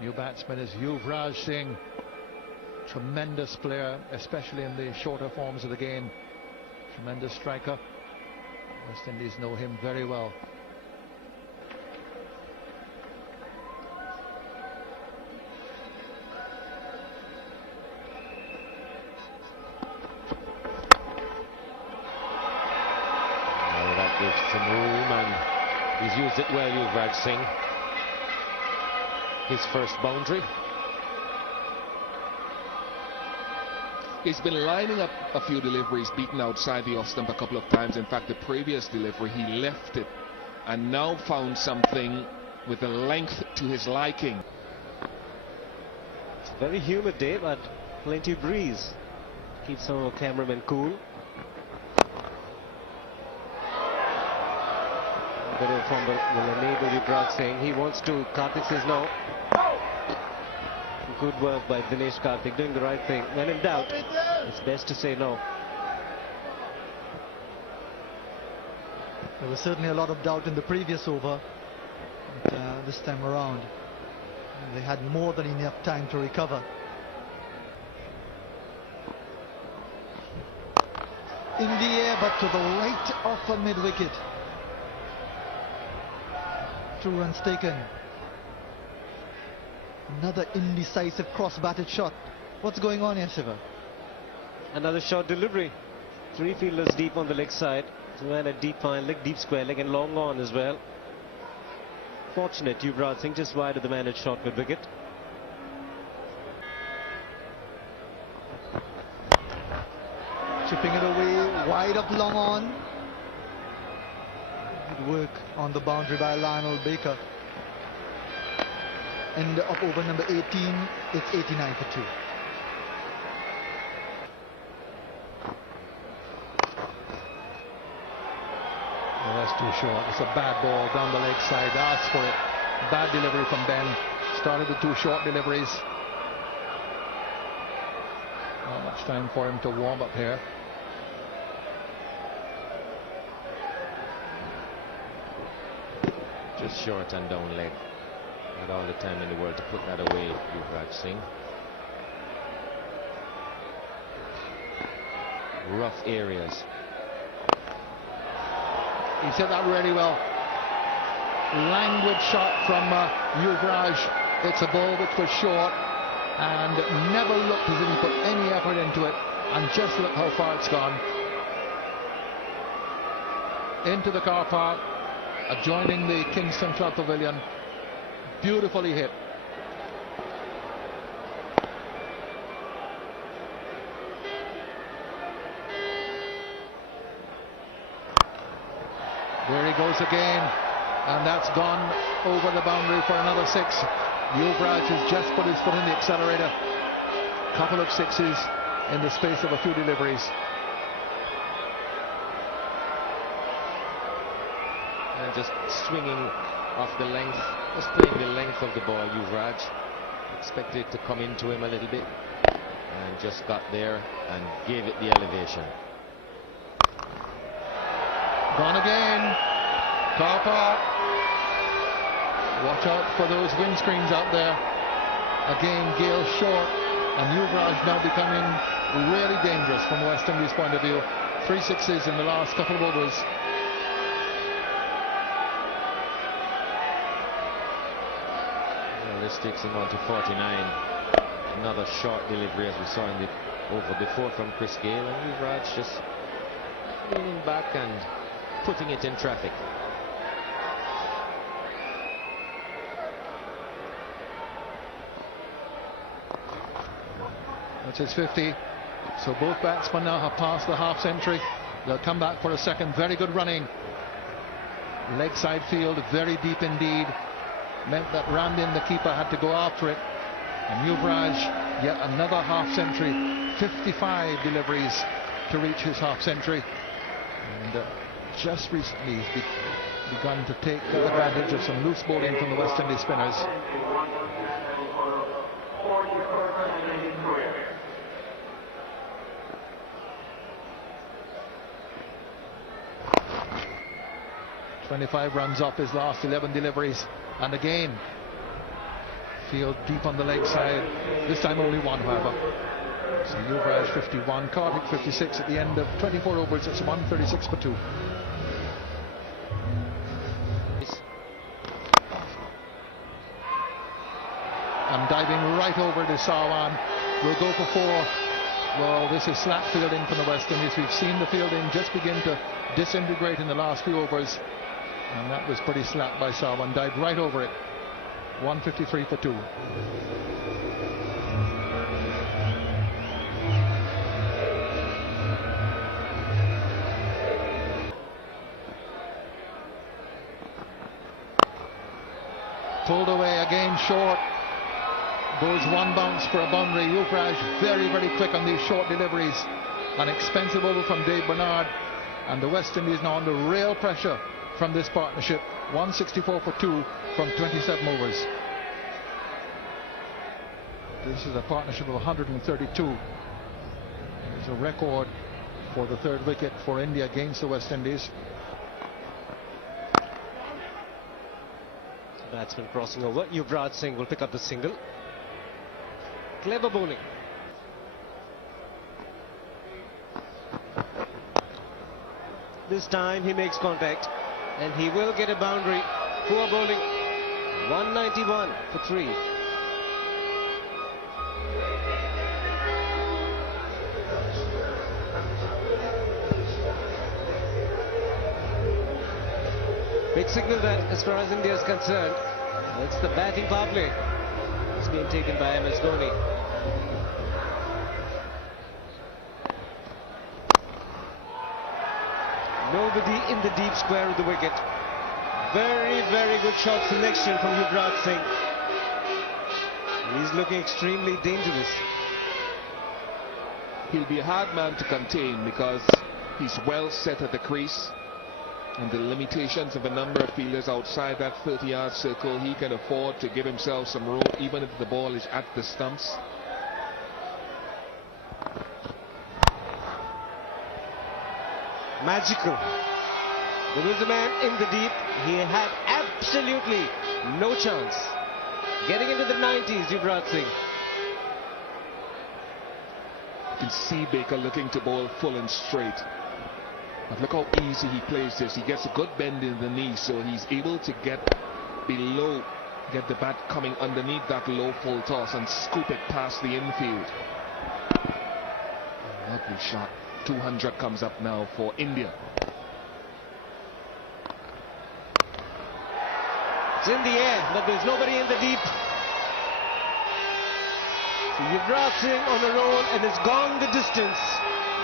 New batsman is Yuvraj Singh. Tremendous player, especially in the shorter forms of the game. Tremendous striker. West Indies know him very well. That gives some room, and he's used it well, Yuvraj Singh. His first boundary. He's been lining up a few deliveries, beaten outside the off stump a couple of times. In fact, the previous delivery, he left it and now found something with a length to his liking. It's a very humid day, but plenty of breeze. Keeps our cameraman cool. Better from the neighbor Yuvraj Singh. He wants to. Karthik says no. Good work by Dinesh Karthik, doing the right thing. When in doubt, it's best to say no. There was certainly a lot of doubt in the previous over, but this time around they had more than enough time to recover. In the air, but to the right of a mid-wicket. 2 runs taken. Another indecisive cross-batted shot. What's going on here, Shiva? Another short delivery. 3 fielders deep on the leg side. Well, a deep fine leg, deep square leg, and long on as well. Fortunate, Yuvraj Singh just wide of the man at short mid wicket. Chipping it away, wide of long on. Good work on the boundary by Lionel Baker. End of over number 18, it's 89 for 2. Well, that's too short. It's a bad ball down the leg side. Asked for it. Bad delivery from Ben. Started with 2 short deliveries. Not much time for him to warm up here. Just short and down leg. Not all the time in the world to put that away, Yuvraj Singh. Rough areas. He said that really well. Languid shot from Yuvraj. It's a ball which was short and never looked as if he put any effort into it. And just look how far it's gone. Into the car park, adjoining the Kingston Club Pavilion. Beautifully hit. There he goes again, and that's gone over the boundary for another 6. Yuvraj has just put his foot in the accelerator. Couple of 6s in the space of a few deliveries. And just swinging off the length, just playing the length of the ball. Yuvraj expected it to come into him a little bit and just got there and gave it the elevation. Gone again. Car park. Watch out for those windscreens out there. Again, Gale short, and Yuvraj now becoming really dangerous from West Indies' point of view. 3 6s in the last couple of overs. This takes him on to 49. Another short delivery as we saw in the over before from Chris Gale, and Yuvraj just leaning back and putting it in traffic. That's his 50. So both batsmen now have passed the half century. They'll come back for a second. Very good running. Leg side field, very deep indeed. Meant that Ramdin, the keeper, had to go after it. And Yuvraj, yet another half century. 55 deliveries to reach his half century. And just recently he's begun to take advantage of some loose bowling from the West Indies spinners. ...25 runs off his last 11 deliveries. And again, Field deep on the leg side. This time only one, however. So Yuvraj 51, Karthik 56 at the end of 24 overs. It's 136 for 2. And diving right over to Sawan. Will go for 4. Well, this is slack fielding from the West Indies. We've seen the fielding just begin to disintegrate in the last few overs. And that was pretty slack by Sawan. Dived right over it. 153 for 2. Pulled away again short. Goes one bounce for a boundary. Yuvraj very, very quick on these short deliveries. An expensive over from Dave Bernard. And the West Indies now under real pressure from this partnership. 164 for 2 from 27 overs. This is a partnership of 132. It's a record for the third wicket for India against the West Indies. Batsman crossing over. Yuvraj Singh will pick up the single. Clever bowling. This time he makes contact and he will get a boundary. Poor bowling. 191 for 3. Big signal that as far as India is concerned. It's the batting power play. It's being taken by MS Dhoni. Nobody in the deep square of the wicket. Very, very good shot selection from Yuvraj Singh. He's looking extremely dangerous. He'll be a hard man to contain because he's well set at the crease. And the limitations of a number of fielders outside that 30-yard circle, he can afford to give himself some room even if the ball is at the stumps. Magical. There was a man in the deep. He had absolutely no chance. Getting into the 90s, Yuvraj Singh. You can see Baker looking to bowl full and straight. But look how easy he plays this. He gets a good bend in the knee, so he's able to get below, get the bat coming underneath that low full toss and scoop it past the infield. Lovely shot. 200 comes up now for India. It's in the air, but there's nobody in the deep. So Yuvraj Singh on a roll and has gone the distance.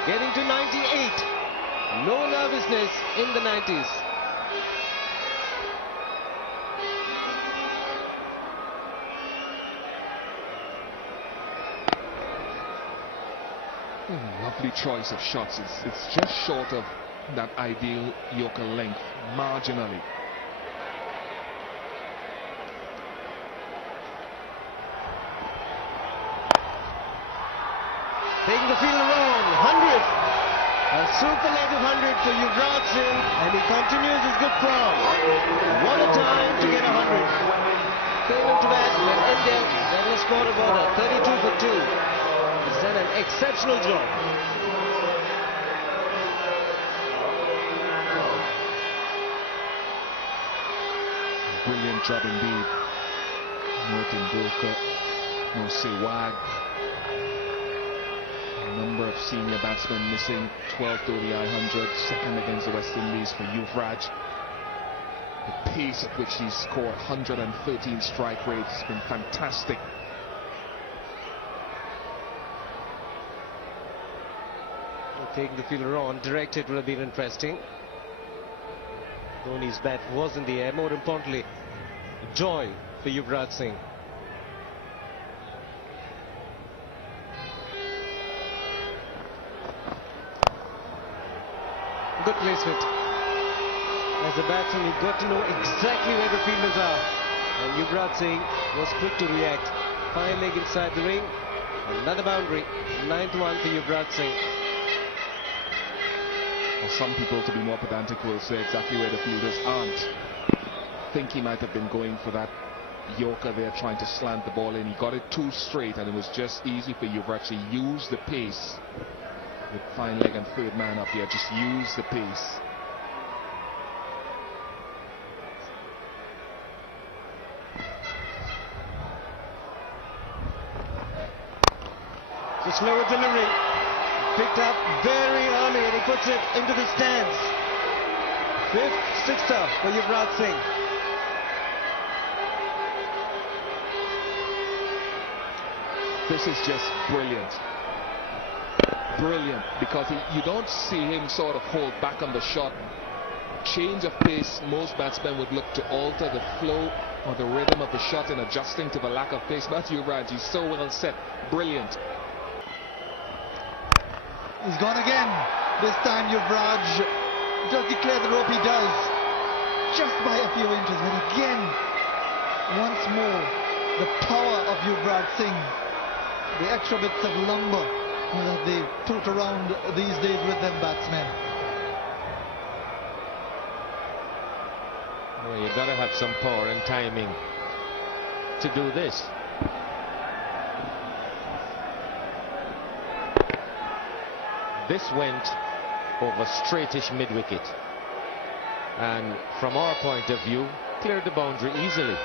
Getting to 98. No nervousness in the 90s. Lovely choice of shots. It's just short of that ideal Yorker length, marginally. Taking the field around, 100. A superlative 100 for Yuvraj Singh, and he continues his good form. What a time to get 100. Came into bat when India had a score of order, 32 for 2. He's done an exceptional job. Brilliant job indeed. No Tendulkar, no Sehwag. Number of senior batsmen missing. 12th ODI 100, second against the West Indies for Yuvraj. The pace at which he's scored 113 strike rates has been fantastic. Taking the fielder on, direct hit would have been interesting. Dhoni's bat was in the air. More importantly, joy for Yuvraj Singh. Good placement. As a batsman, you've got to know exactly where the fielders are. And Yuvraj Singh was quick to react. Fine leg inside the ring. Another boundary. 9th one for Yuvraj Singh. Or some people, to be more pedantic, will say exactly where the fielders aren't. I think he might have been going for that Yorker there trying to slant the ball in. He got it too straight, and it was just easy for Yuvraj to use the pace. With fine leg and third man up here, just use the pace. The slower delivery. Picked up very early and he puts it into the stands. Fifth sixer for Yuvraj Singh. This is just brilliant. Brilliant, because you don't see him sort of hold back on the shot. Change of pace, most batsmen would look to alter the flow or the rhythm of the shot in adjusting to the lack of pace. But Yuvraj, he's so well set. Brilliant. He's gone again. This time Yuvraj just declared the rope. He does. Just by a few inches. But again, once more, the power of Yuvraj Singh. The extra bits of lumber that they tote around these days with them batsmen. Well, you've got to have some power and timing to do this. This went over straightish mid-wicket, and from our point of view, cleared the boundary easily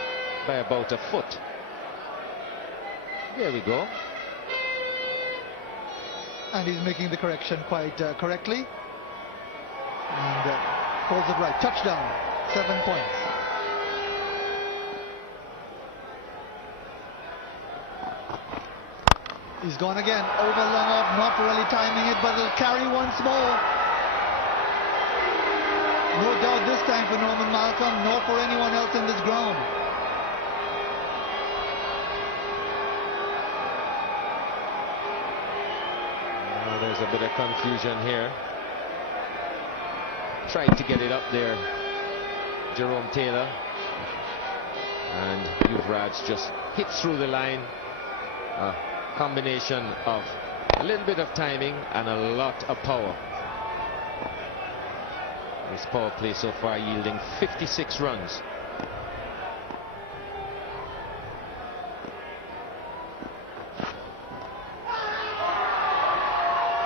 by about a foot. There we go. And he's making the correction quite correctly. And calls it right. Touchdown. 7 points. He's gone again. Over long off. Not really timing it, but it'll carry once more. No doubt this time for Norman Malcolm, nor for anyone else in this ground. There's a bit of confusion here. Tried to get it up there, Jerome Taylor, and Yuvraj just hits through the line. A combination of a little bit of timing and a lot of power. This power play so far yielding 56 runs.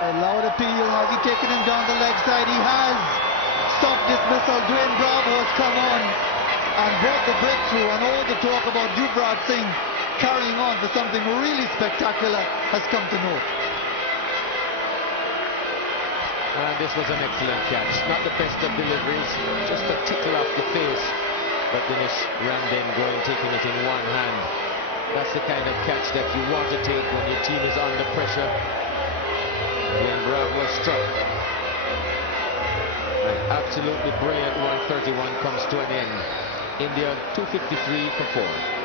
A loud appeal. Has he taken him down the leg side? He has. Soft dismissal. Dwayne Bravo has come on and brought the breakthrough, and all the talk about Yuvraj Singh carrying on for something really spectacular has come to naught. And this was an excellent catch. Not the best of deliveries, just a tickle off the face. But Dinesh Ramdin going, taking it in one hand. That's the kind of catch that you want to take when your team is under pressure. When Bravo struck. An absolutely brilliant 131 comes to an end. India 253 for 4.